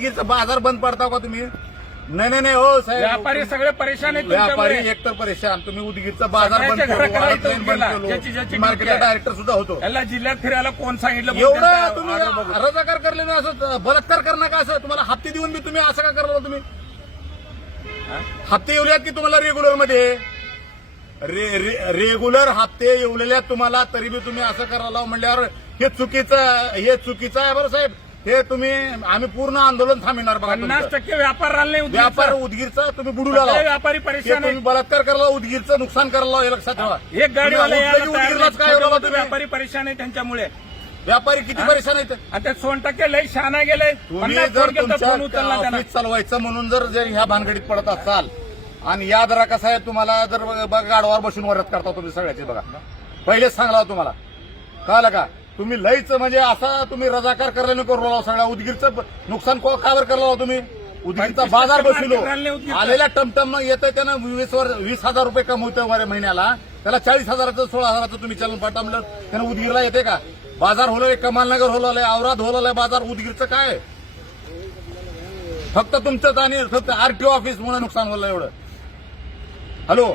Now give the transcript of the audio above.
उदगीरचा बाजार बंद पडता का तुम्ही? नाही हो साहेब, व्यापारी सगळे परेशान आहेत व्यापारी तुमच्यामुळे. एकतर परेशान. तुम्ही उदगीरचा बाजार बंद सगळ्यांच्या केलो, घराकडे वाळत इथं बंद ज्याची ज्याची केलो, मार्केटला ड्युटी आहे. डायरेक्टर सुद्धा होतो. याला जिल्ह्यात फिरायला कोण सांगितलं? एवढं तुम्ही रजाकार करले ना, असं बलात्कार करणं का? असं तुम्हाला हप्ते देऊन बी तुम्ही असं का करला तुम्ही? हप्ते येऊल्यात की तुम्हाला रेग्युलर मध्ये? रेग्युलर हप्ते येवलेल्या तुम्हाला, तरी बी तुम्ही असं करायला म्हणल्यावर हे चुकीचं आहे बरं साहेब. हे तुम्ही आम्ही पूर्ण आंदोलन थांबणार बघा. 50% व्यापार राहिला नाही व्यापार उदगीरचा तुम्ही बुडूला लावा. व्यापारी परेशान तुम्ही आहे. बलात्कार करायला, उदगीरचं नुकसान करायला, हे लक्षात ठेवा. एक गाडीवाला तुम्ही यायला तयार उदगीरलाच काय नाही. बाबा तुम्ही? व्यापारी परेशान आहे त्यांच्यामुळे. व्यापारी किती परेशान आहेत? आता 100% लई शहाणा गेले. तुम्ही 50 जर फोन केला तर फोन तुमच्या उचलला त्याला. ऑफिस चालवायचं म्हणून जर ह्या भानगडीत पडत असाल, आणि याद राखा साहेब, तुम्हाला जर गाडवावर बसून वरत करता तुम्ही सगळ्याची. बघा पहिलेच सांगला तुम्हाला, कळलं का? तुम्ही लईच म्हणजे असा तुम्ही रजाकार करायला करू राहिला. सगळ्या उदगीरचं नुकसान कावर करायला तुम्ही? उदगीरचा बाजार बसविलो, आलेल्या टमटम येतं त्यानं 20,000 रुपये कमवतोय वर महिन्याला, त्याला 40,000चं 16,000चं तुम्ही चलन पाठवलं, त्यानं उदगीरला येते का? बाजार होलय, कमालनगर होलय, औराद होलय बाजार. उदगीरचं काय? फक्त तुमचंच आणि फक्त आरटीओ ऑफिस म्हणून नुकसान होलं एवढं. हॅलो.